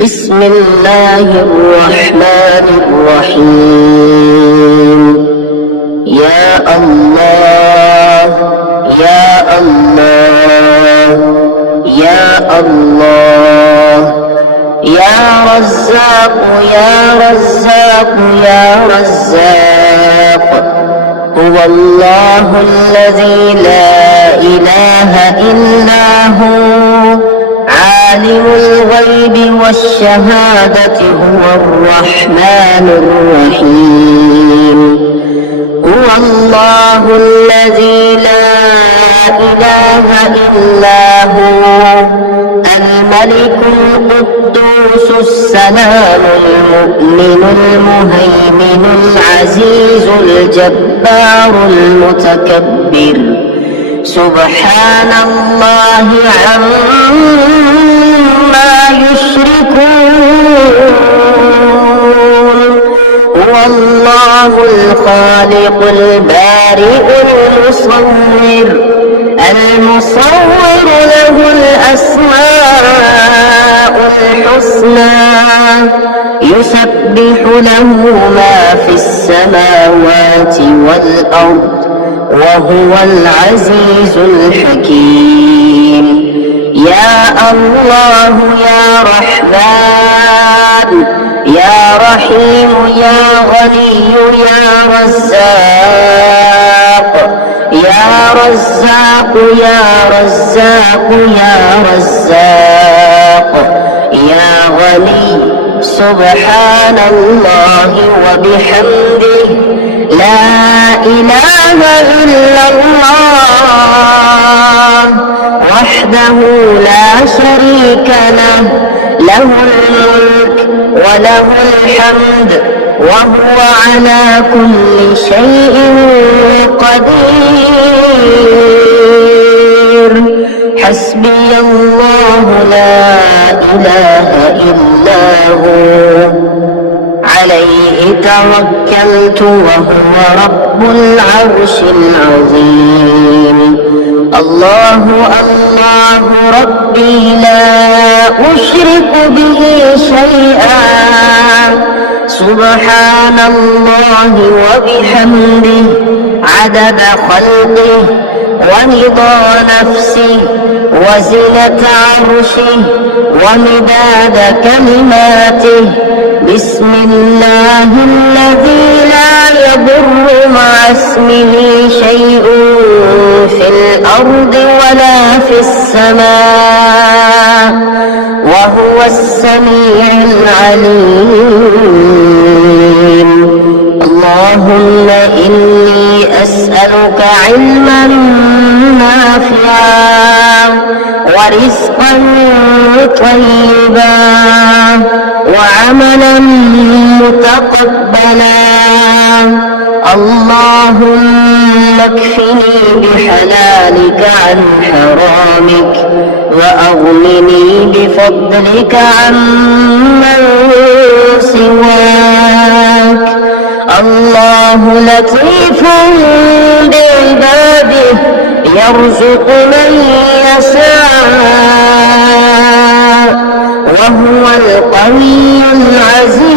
بسم الله الرحمن الرحيم. يا الله يا الله يا الله، يا رزاق يا رزاق يا رزاق، هو الله الذي لا إله إلا هو، عالم الغيب والشهادة، هو الرحمن الرحيم. هو الله الذي لا إله إلا هو، الملك القدوس السلام المؤمن المهيمن العزيز الجبار المتكبر، سبحان الله عما يشركون. هو الله الخالق البارئ المصور له الأسماء الحسنى، يسبح له ما في السماوات والأرض، وهو العزيز الحكيم. يا الله يا رحمن يا رحيم يا غني يا رزاق، يا رزاق يا رزاق يا رزاق، يا غني سبحان الله وبحمده، لا إله إلا الله وحده لا شريك له، له الملك وله الحمد وهو على كل شيء قدير. حسبي الله لا إله إلا هو، عليه توكلت وهو رب العرش العظيم. الله الله ربي لا أشرك به شيئا، سبحان الله وبحمده، عدد خلقه ورضا نفسه وزنة عرشه ومداد كلماته. بسم الله الذي لا يضر مع اسمه شيء في الأرض ولا في السماء، وهو السميع العليم. اللهم إني أسألك علما نافعا ورزقا طيبا وعملا متقبلا. اللهم اكفني بحلالك عن حرامك، وأغنني بفضلك عمن سواك. الله لطيف بعباده، يرزق من يشاء، وهو القوي العزيز.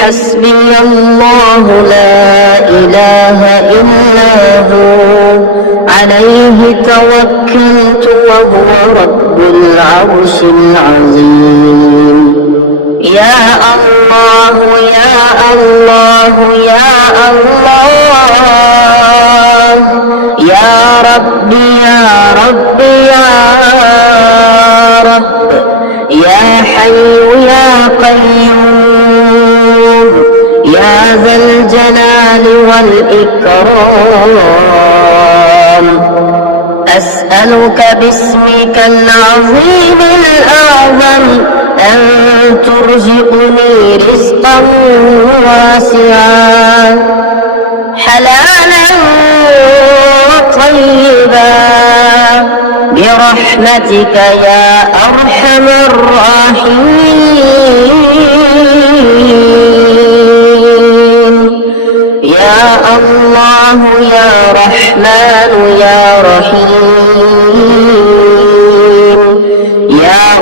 حسبي الله لا إله إلا هو، عليه توكلت وهو رب العرش العظيم. يا الله يا الله يا الله، يا رب يا رب يا رب، يا حي يا قيوم، يا ذا الجلال والإكرام. أسألك باسمك العظيم الأعظم أن ترزقني رزقا واسعا حلالا طيبا برحمتك يا أرحم الراحمين. يا الله يا رحمن يا رحيم،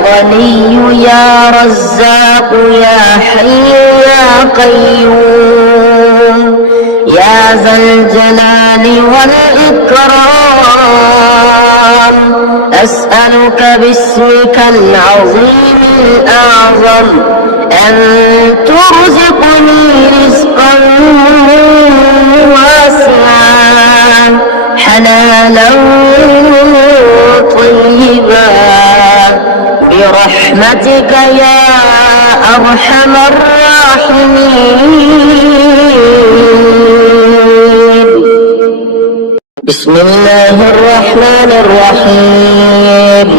غني يا رزاق يا حي يا قيوم يا ذا الجلال والإكرام أسألك باسمك العظيم الأعظم أن ترزقني رزقا واسعا حلالا طيبا برحمتك يا أرحم الراحمين. بسم الله الرحمن الرحيم.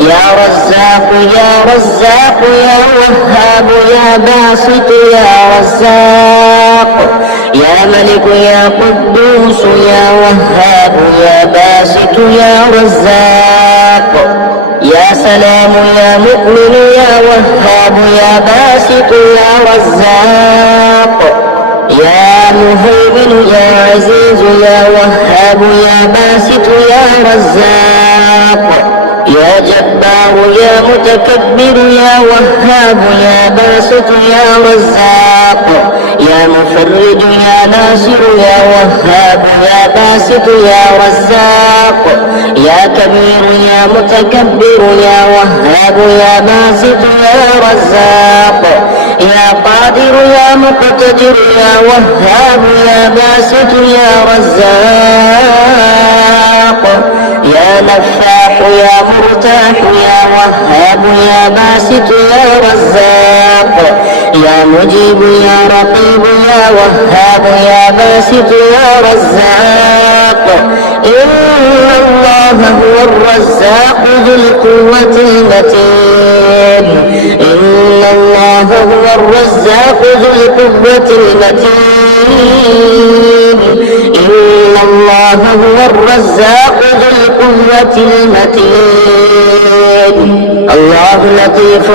يا رزاق يا رزاق يا وهاب يا باسط يا رزاق يا ملك يا قدوس يا وهاب يا باسط يا رزاق يا سلام يا مؤمن يا وهاب يا باسط يا رزاق يا مهيمن يا عزيز يا وهاب يا باسط يا رزاق يا جبار يا متكبر يا وهاب يا باسط يا رزاق يا مفرج يا ناصر يا وهاب يا باسط يا رزاق يا كبير يا متكبر يا وهاب يا باسط يا رزاق يا قادر يا مقتدر يا وهاب يا باسط يا رزاق يا نفاح يا مرتاح يا وهاب يا باسط يا رزاق يا مجيب يا رقيب يا وهاب يا باسط يا رزاق إن الله هو الرزاق ذو القوة المتين. إن الله هو الرزاق ذو القوة المتين. إن الله هو الرزاق ذو القوة المتين. الله لطيف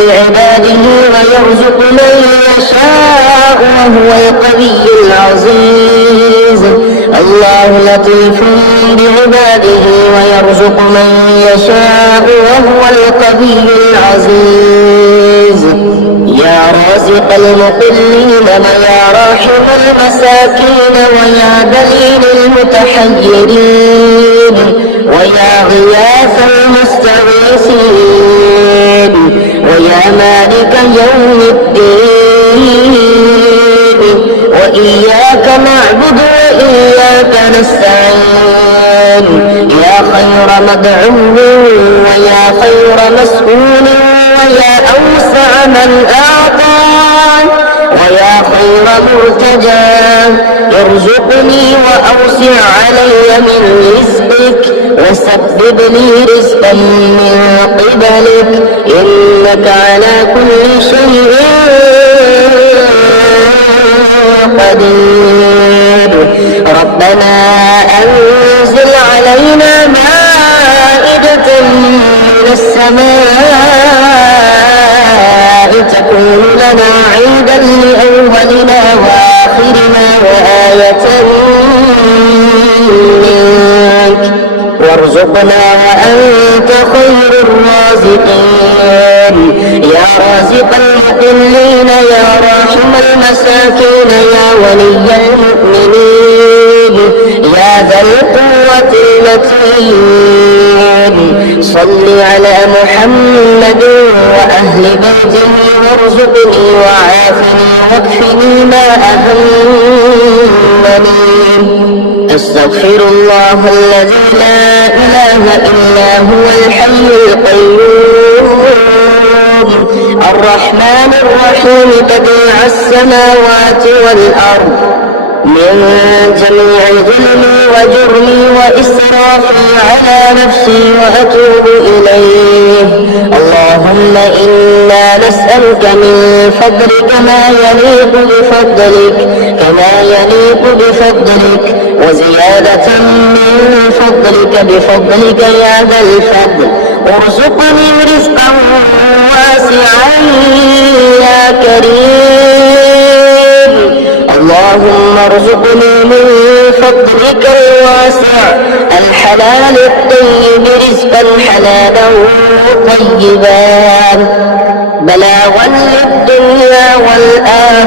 بعباده ويرزق من يشاء وهو القوي العزيز. الله لطيف بعباده ويرزق من يشاء وهو القوي العزيز. يا رازق المقلين ويا راحم المساكين ويا دليل المتحيرين ويا غياث المستغيثين ويا مالك يوم الدين وإياك نعبد وإياك نستعين. يا خير مدعو ويا خير مسؤول ويا أوسع من أعطى ويا خير مرتجى ارزقني وأوسع علي من رزقك وسبب لي رزقا من قبلك إنك على كل شيء قدير. ربنا أنزل علينا مائدة من السماء تكون لنا عيدا لأولنا وآخرنا وآية منك وارزقنا وأنت خير الرازقين. يا رازق المقلين يا راحم المساكين يا ولي المؤمنين يا ذا القوة المتين صل على محمد وأهل بيته وارزقني وعافني واكفني ما أهمني. أستغفر الله الذي لا إله إلا هو الحي القيوم الرحمن الرحيم بديع السماوات والأرض من جميع ظلمي وجرمي وإسرافي على نفسي وأتوب إليه. اللهم إنا نسألك من فضلك ما يليق بفضلك وزيادة من فضلك بفضلك يا ذا الفضل. ارزقني رزقا واسعا يا كريم. اللهم ارزقني من فضلك الواسع الحلال الطيب رزقا حلالا طيبا بلاغا للدنيا والآخرة